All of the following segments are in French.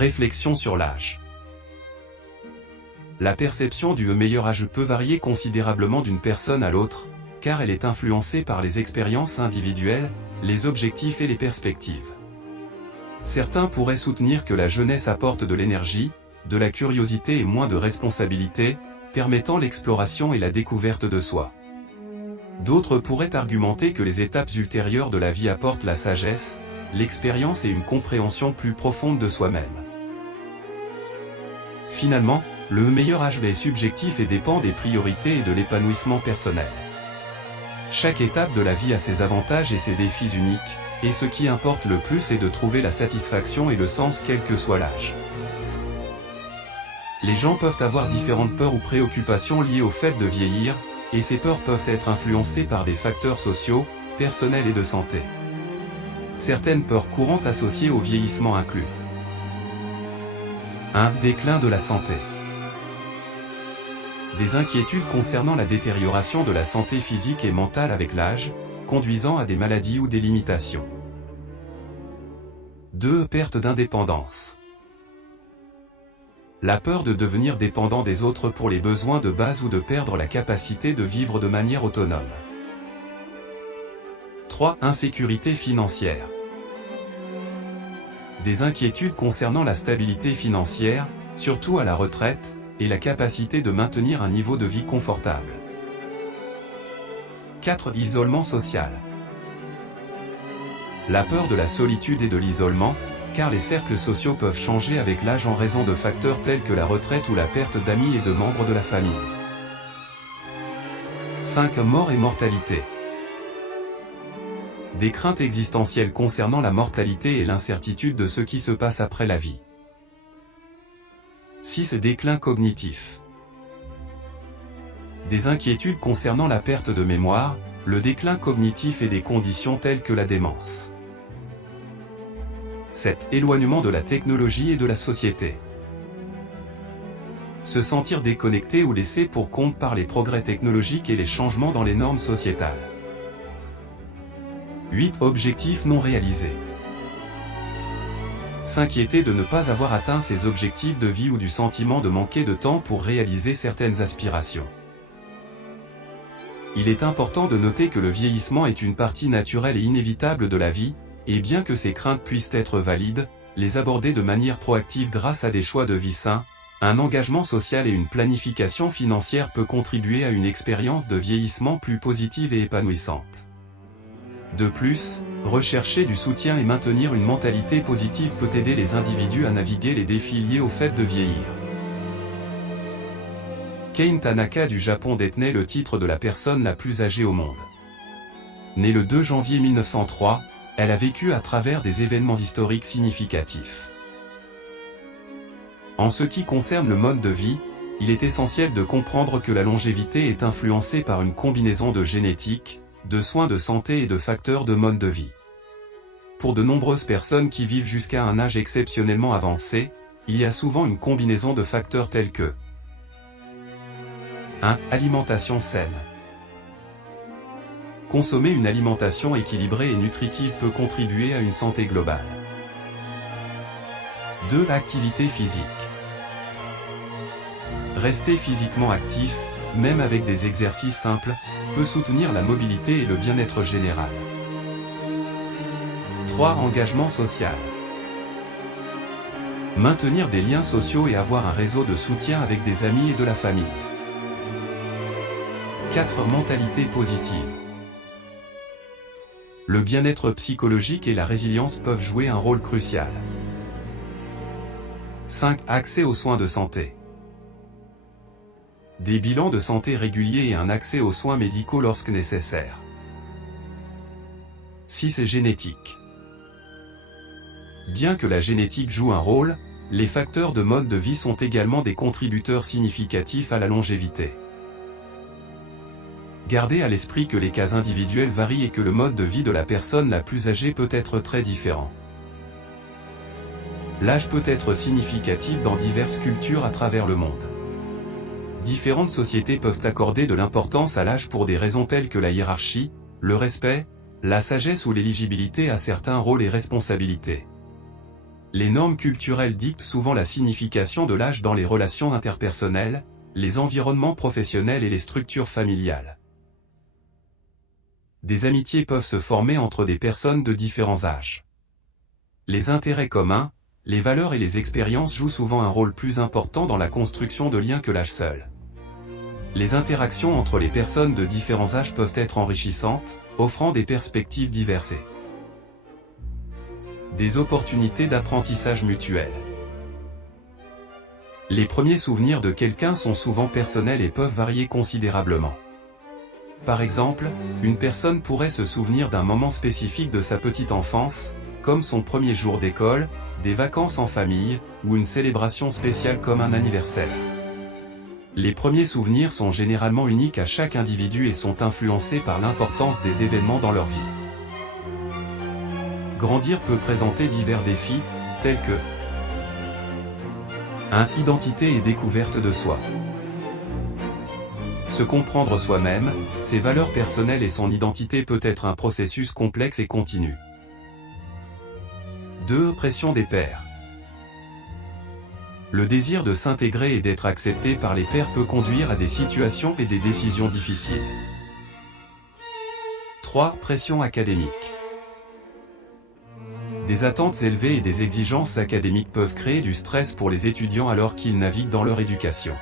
Réflexion sur l'âge. La perception du meilleur âge peut varier considérablement d'une personne à l'autre, car elle est influencée par les expériences individuelles, les objectifs et les perspectives. Certains pourraient soutenir que la jeunesse apporte de l'énergie, de la curiosité et moins de responsabilité, permettant l'exploration et la découverte de soi. D'autres pourraient argumenter que les étapes ultérieures de la vie apportent la sagesse, l'expérience et une compréhension plus profonde de soi-même. Finalement, le meilleur âge est subjectif et dépend des priorités et de l'épanouissement personnel. Chaque étape de la vie a ses avantages et ses défis uniques, et ce qui importe le plus est de trouver la satisfaction et le sens quel que soit l'âge. Les gens peuvent avoir différentes peurs ou préoccupations liées au fait de vieillir, et ces peurs peuvent être influencées par des facteurs sociaux, personnels et de santé. Certaines peurs courantes associées au vieillissement incluent 1. Déclin de la santé. Des inquiétudes concernant la détérioration de la santé physique et mentale avec l'âge, conduisant à des maladies ou des limitations. 2. Perte d'indépendance. La peur de devenir dépendant des autres pour les besoins de base ou de perdre la capacité de vivre de manière autonome. 3. Insécurité financière. Des inquiétudes concernant la stabilité financière, surtout à la retraite, et la capacité de maintenir un niveau de vie confortable. 4. Isolement social. La peur de la solitude et de l'isolement, car les cercles sociaux peuvent changer avec l'âge en raison de facteurs tels que la retraite ou la perte d'amis et de membres de la famille. 5. Mort et mortalité. Des craintes existentielles concernant la mortalité et l'incertitude de ce qui se passe après la vie. 6. Déclin cognitif. Des inquiétudes concernant la perte de mémoire, le déclin cognitif et des conditions telles que la démence. 7. Éloignement de la technologie et de la société. Se sentir déconnecté ou laissé pour compte par les progrès technologiques et les changements dans les normes sociétales. 8. Objectifs non réalisés. S'inquiéter de ne pas avoir atteint ses objectifs de vie ou du sentiment de manquer de temps pour réaliser certaines aspirations. Il est important de noter que le vieillissement est une partie naturelle et inévitable de la vie, et bien que ces craintes puissent être valides, les aborder de manière proactive grâce à des choix de vie sains, un engagement social et une planification financière peut contribuer à une expérience de vieillissement plus positive et épanouissante. De plus, rechercher du soutien et maintenir une mentalité positive peut aider les individus à naviguer les défis liés au fait de vieillir. Kane Tanaka du Japon détenait le titre de la personne la plus âgée au monde. Née le 2 janvier 1903, elle a vécu à travers des événements historiques significatifs. En ce qui concerne le mode de vie, il est essentiel de comprendre que la longévité est influencée par une combinaison de génétique, de soins de santé et de facteurs de mode de vie. Pour de nombreuses personnes qui vivent jusqu'à un âge exceptionnellement avancé, il y a souvent une combinaison de facteurs tels que 1. Alimentation saine. Consommer une alimentation équilibrée et nutritive peut contribuer à une santé globale. 2. Activité physique. Rester physiquement actif, même avec des exercices simples, peut soutenir la mobilité et le bien-être général. 3. Engagement social. Maintenir des liens sociaux et avoir un réseau de soutien avec des amis et de la famille. 4. Mentalité positive. Le bien-être psychologique et la résilience peuvent jouer un rôle crucial. 5. Accès aux soins de santé. Des bilans de santé réguliers et un accès aux soins médicaux lorsque nécessaire. 6. Génétique. Bien que la génétique joue un rôle, les facteurs de mode de vie sont également des contributeurs significatifs à la longévité. Gardez à l'esprit que les cas individuels varient et que le mode de vie de la personne la plus âgée peut être très différent. L'âge peut être significatif dans diverses cultures à travers le monde. Différentes sociétés peuvent accorder de l'importance à l'âge pour des raisons telles que la hiérarchie, le respect, la sagesse ou l'éligibilité à certains rôles et responsabilités. Les normes culturelles dictent souvent la signification de l'âge dans les relations interpersonnelles, les environnements professionnels et les structures familiales. Des amitiés peuvent se former entre des personnes de différents âges. Les intérêts communs, les valeurs et les expériences jouent souvent un rôle plus important dans la construction de liens que l'âge seul. Les interactions entre les personnes de différents âges peuvent être enrichissantes, offrant des perspectives diverses. Des opportunités d'apprentissage mutuel. Les premiers souvenirs de quelqu'un sont souvent personnels et peuvent varier considérablement. Par exemple, une personne pourrait se souvenir d'un moment spécifique de sa petite enfance, comme son premier jour d'école, des vacances en famille, ou une célébration spéciale comme un anniversaire. Les premiers souvenirs sont généralement uniques à chaque individu et sont influencés par l'importance des événements dans leur vie. Grandir peut présenter divers défis, tels que 1. Identité et découverte de soi. Se comprendre soi-même, ses valeurs personnelles et son identité peut être un processus complexe et continu. 2. Pression des pairs. Le désir de s'intégrer et d'être accepté par les pairs peut conduire à des situations et des décisions difficiles. 3. Pression académique. Des attentes élevées et des exigences académiques peuvent créer du stress pour les étudiants alors qu'ils naviguent dans leur éducation.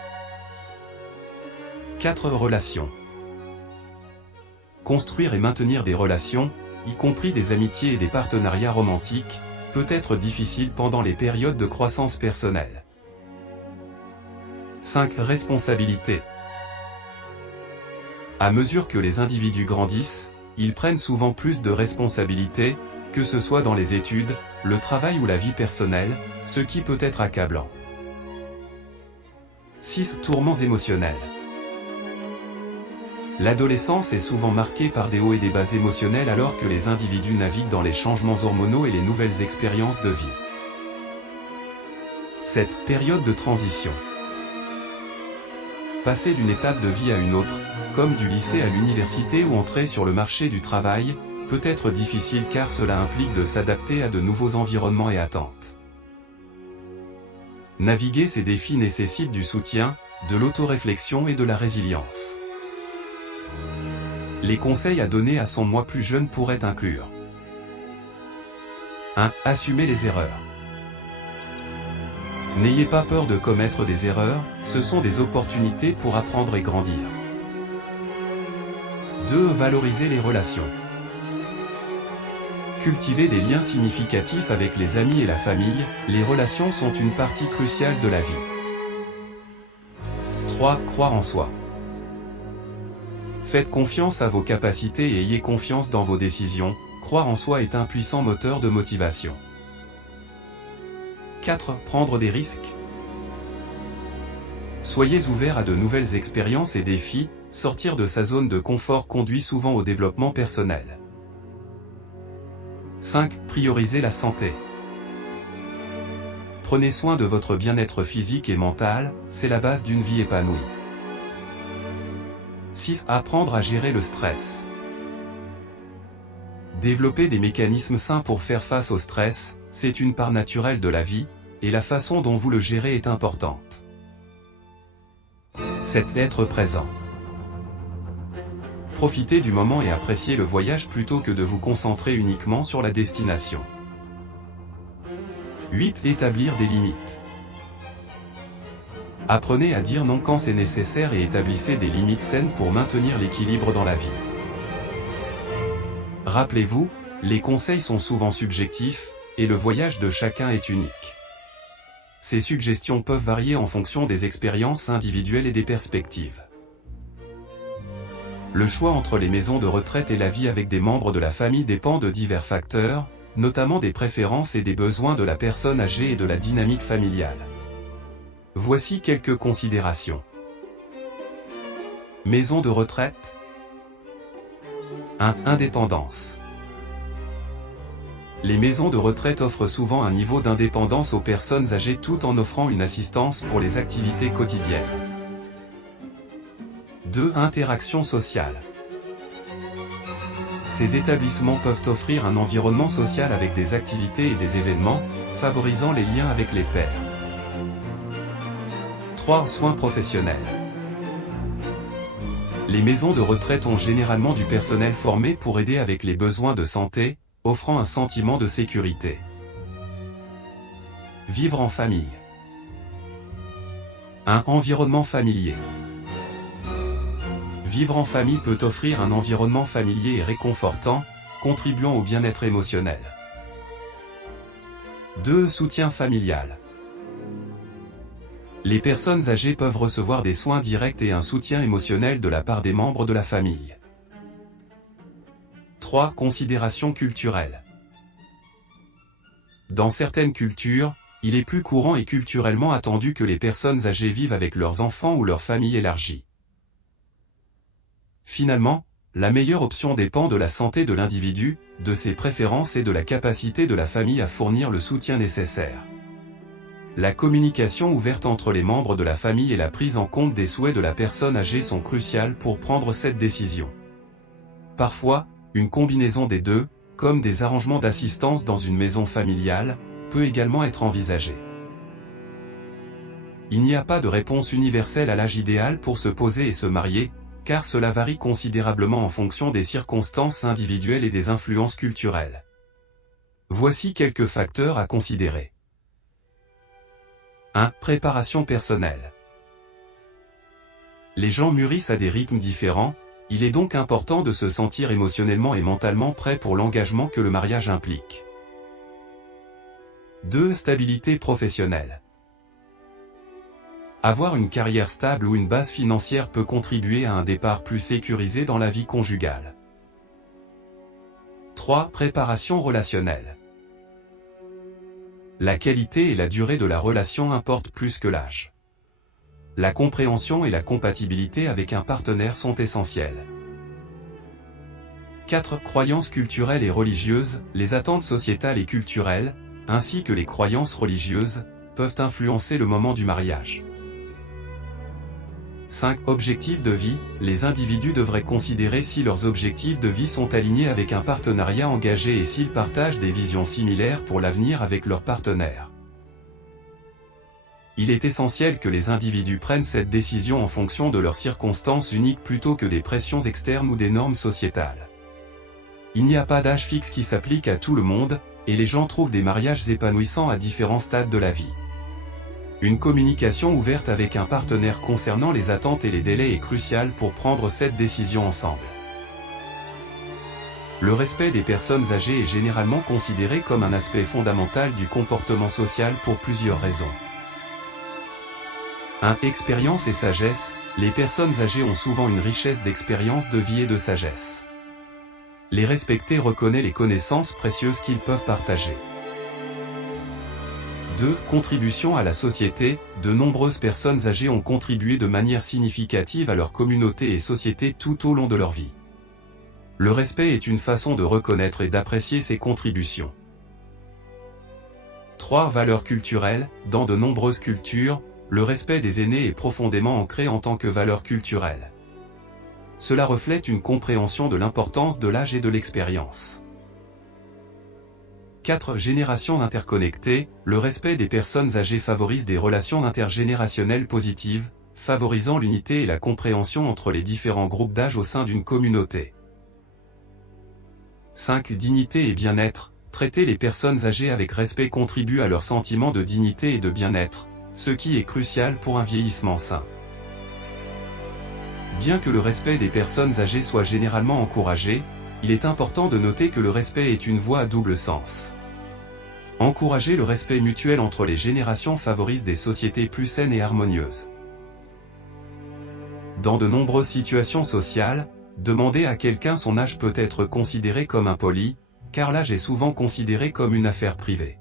4. Relations. Construire et maintenir des relations, y compris des amitiés et des partenariats romantiques, peut être difficile pendant les périodes de croissance personnelle. 5. Responsabilité. À mesure que les individus grandissent, ils prennent souvent plus de responsabilités, que ce soit dans les études, le travail ou la vie personnelle, ce qui peut être accablant. 6. Tourments émotionnels. L'adolescence est souvent marquée par des hauts et des bas émotionnels alors que les individus naviguent dans les changements hormonaux et les nouvelles expériences de vie. Cette période de transition. Passer d'une étape de vie à une autre, comme du lycée à l'université ou entrer sur le marché du travail, peut être difficile car cela implique de s'adapter à de nouveaux environnements et attentes. Naviguer ces défis nécessite du soutien, de l'autoréflexion et de la résilience. Les conseils à donner à son moi plus jeune pourraient inclure 1. Assumer les erreurs. N'ayez pas peur de commettre des erreurs, ce sont des opportunités pour apprendre et grandir. 2. Valoriser les relations. Cultiver des liens significatifs avec les amis et la famille, les relations sont une partie cruciale de la vie. 3. Croire en soi. Faites confiance à vos capacités et ayez confiance dans vos décisions, croire en soi est un puissant moteur de motivation. 4. Prendre des risques. Soyez ouvert à de nouvelles expériences et défis, sortir de sa zone de confort conduit souvent au développement personnel. 5. Priorisez la santé. Prenez soin de votre bien-être physique et mental, c'est la base d'une vie épanouie. 6. Apprendre à gérer le stress. Développer des mécanismes sains pour faire face au stress, c'est une part naturelle de la vie, et la façon dont vous le gérez est importante. 7. Être présent. Profitez du moment et appréciez le voyage plutôt que de vous concentrer uniquement sur la destination. 8. Établir des limites. Apprenez à dire non quand c'est nécessaire et établissez des limites saines pour maintenir l'équilibre dans la vie. Rappelez-vous, les conseils sont souvent subjectifs, et le voyage de chacun est unique. Ces suggestions peuvent varier en fonction des expériences individuelles et des perspectives. Le choix entre les maisons de retraite et la vie avec des membres de la famille dépend de divers facteurs, notamment des préférences et des besoins de la personne âgée et de la dynamique familiale. Voici quelques considérations. Maison de retraite. 1. Indépendance. Les maisons de retraite offrent souvent un niveau d'indépendance aux personnes âgées tout en offrant une assistance pour les activités quotidiennes. 2. Interaction sociale. Ces établissements peuvent offrir un environnement social avec des activités et des événements, favorisant les liens avec les pairs. 3. Soins professionnels. Les maisons de retraite ont généralement du personnel formé pour aider avec les besoins de santé, offrant un sentiment de sécurité. Vivre en famille. Un environnement familier. Vivre en famille peut offrir un environnement familier et réconfortant, contribuant au bien-être émotionnel. 2. Soutien familial. Les personnes âgées peuvent recevoir des soins directs et un soutien émotionnel de la part des membres de la famille. 3. Considérations culturelles. Dans certaines cultures, il est plus courant et culturellement attendu que les personnes âgées vivent avec leurs enfants ou leur famille élargie. Finalement, la meilleure option dépend de la santé de l'individu, de ses préférences et de la capacité de la famille à fournir le soutien nécessaire. La communication ouverte entre les membres de la famille et la prise en compte des souhaits de la personne âgée sont cruciales pour prendre cette décision. Parfois, une combinaison des deux, comme des arrangements d'assistance dans une maison familiale, peut également être envisagée. Il n'y a pas de réponse universelle à l'âge idéal pour se poser et se marier, car cela varie considérablement en fonction des circonstances individuelles et des influences culturelles. Voici quelques facteurs à considérer. 1. Préparation personnelle. Les gens mûrissent à des rythmes différents, il est donc important de se sentir émotionnellement et mentalement prêt pour l'engagement que le mariage implique. 2. Stabilité professionnelle. Avoir une carrière stable ou une base financière peut contribuer à un départ plus sécurisé dans la vie conjugale. 3. Préparation relationnelle. La qualité et la durée de la relation importent plus que l'âge. La compréhension et la compatibilité avec un partenaire sont essentielles. 4. Croyances culturelles et religieuses. Les attentes sociétales et culturelles, ainsi que les croyances religieuses, peuvent influencer le moment du mariage. 5. Objectifs de vie. Les individus devraient considérer si leurs objectifs de vie sont alignés avec un partenariat engagé et s'ils partagent des visions similaires pour l'avenir avec leur partenaire. Il est essentiel que les individus prennent cette décision en fonction de leurs circonstances uniques plutôt que des pressions externes ou des normes sociétales. Il n'y a pas d'âge fixe qui s'applique à tout le monde, et les gens trouvent des mariages épanouissants à différents stades de la vie. Une communication ouverte avec un partenaire concernant les attentes et les délais est cruciale pour prendre cette décision ensemble. Le respect des personnes âgées est généralement considéré comme un aspect fondamental du comportement social pour plusieurs raisons. 1. Expérience et sagesse. Les personnes âgées ont souvent une richesse d'expérience de vie et de sagesse. Les respecter reconnaît les connaissances précieuses qu'ils peuvent partager. 2. Contribution à la société. De nombreuses personnes âgées ont contribué de manière significative à leur communauté et société tout au long de leur vie. Le respect est une façon de reconnaître et d'apprécier ces contributions. 3. Valeurs culturelles. Dans de nombreuses cultures, le respect des aînés est profondément ancré en tant que valeur culturelle. Cela reflète une compréhension de l'importance de l'âge et de l'expérience. 4. Générations interconnectées. Le respect des personnes âgées favorise des relations intergénérationnelles positives, favorisant l'unité et la compréhension entre les différents groupes d'âge au sein d'une communauté. 5. Dignité et bien-être. Traiter les personnes âgées avec respect contribue à leur sentiment de dignité et de bien-être, ce qui est crucial pour un vieillissement sain. Bien que le respect des personnes âgées soit généralement encouragé, il est important de noter que le respect est une voie à double sens. Encourager le respect mutuel entre les générations favorise des sociétés plus saines et harmonieuses. Dans de nombreuses situations sociales, demander à quelqu'un son âge peut être considéré comme impoli, car l'âge est souvent considéré comme une affaire privée.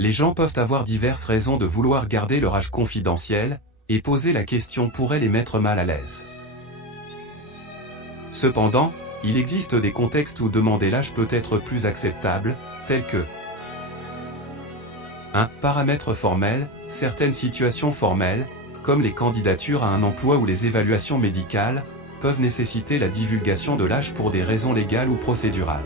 Les gens peuvent avoir diverses raisons de vouloir garder leur âge confidentiel, et poser la question pourrait les mettre mal à l'aise. Cependant, il existe des contextes où demander l'âge peut être plus acceptable, tels que 1. Paramètres formels. Certaines situations formelles, comme les candidatures à un emploi ou les évaluations médicales, peuvent nécessiter la divulgation de l'âge pour des raisons légales ou procédurales.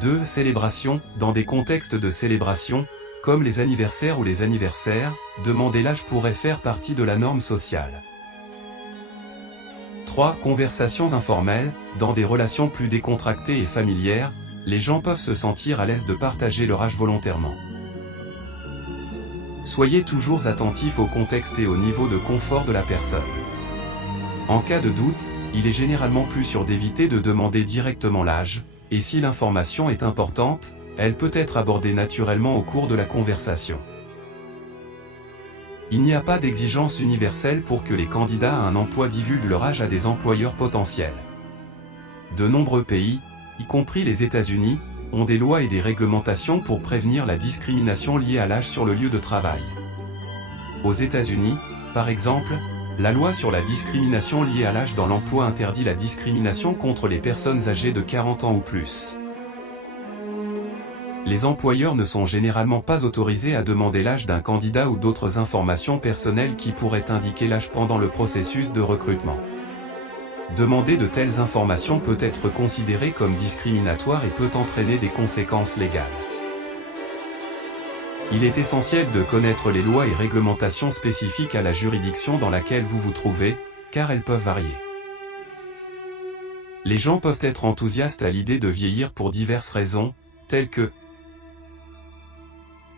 2. Célébration. Dans des contextes de célébration, comme les anniversaires ou les anniversaires, demander l'âge pourrait faire partie de la norme sociale. 3. Conversations informelles. Dans des relations plus décontractées et familières, les gens peuvent se sentir à l'aise de partager leur âge volontairement. Soyez toujours attentif au contexte et au niveau de confort de la personne. En cas de doute, il est généralement plus sûr d'éviter de demander directement l'âge, et si l'information est importante, elle peut être abordée naturellement au cours de la conversation. Il n'y a pas d'exigence universelle pour que les candidats à un emploi divulguent leur âge à des employeurs potentiels. De nombreux pays, y compris les États-Unis, ont des lois et des réglementations pour prévenir la discrimination liée à l'âge sur le lieu de travail. Aux États-Unis, par exemple, la loi sur la discrimination liée à l'âge dans l'emploi interdit la discrimination contre les personnes âgées de 40 ans ou plus. Les employeurs ne sont généralement pas autorisés à demander l'âge d'un candidat ou d'autres informations personnelles qui pourraient indiquer l'âge pendant le processus de recrutement. Demander de telles informations peut être considéré comme discriminatoire et peut entraîner des conséquences légales. Il est essentiel de connaître les lois et réglementations spécifiques à la juridiction dans laquelle vous vous trouvez, car elles peuvent varier. Les gens peuvent être enthousiastes à l'idée de vieillir pour diverses raisons, telles que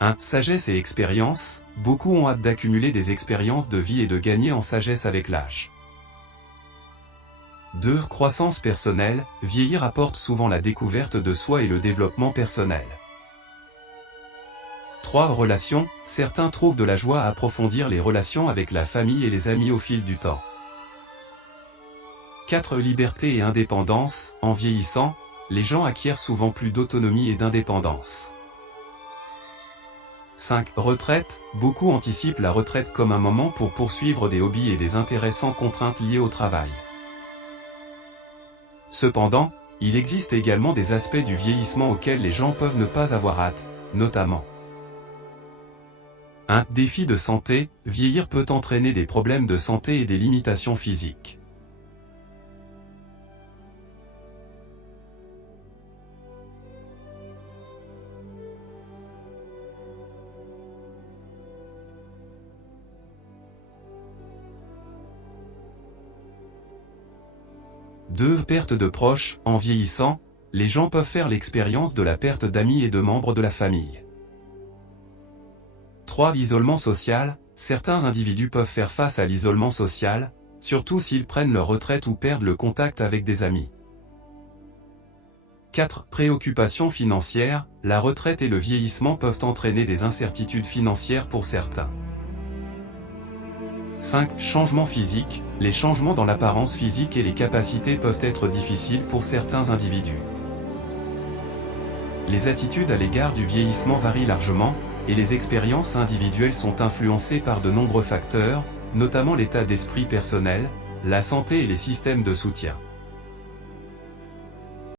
1. Sagesse et expérience. Beaucoup ont hâte d'accumuler des expériences de vie et de gagner en sagesse avec l'âge. 2. Croissance personnelle. Vieillir apporte souvent la découverte de soi et le développement personnel. 3. Relations. Certains trouvent de la joie à approfondir les relations avec la famille et les amis au fil du temps. 4. Liberté et indépendance. En vieillissant, les gens acquièrent souvent plus d'autonomie et d'indépendance. 5. Retraite. Beaucoup anticipent la retraite comme un moment pour poursuivre des hobbies et des intérêts sans contraintes liées au travail. Cependant, il existe également des aspects du vieillissement auxquels les gens peuvent ne pas avoir hâte, notamment 1. Défi de santé. Vieillir peut entraîner des problèmes de santé et des limitations physiques. 2. Perte de proches. En vieillissant, les gens peuvent faire l'expérience de la perte d'amis et de membres de la famille. 3. Isolement social. Certains individus peuvent faire face à l'isolement social, surtout s'ils prennent leur retraite ou perdent le contact avec des amis. 4. Préoccupations financières. La retraite et le vieillissement peuvent entraîner des incertitudes financières pour certains. 5. Changement physique. Les changements dans l'apparence physique et les capacités peuvent être difficiles pour certains individus. Les attitudes à l'égard du vieillissement varient largement, et les expériences individuelles sont influencées par de nombreux facteurs, notamment l'état d'esprit personnel, la santé et les systèmes de soutien.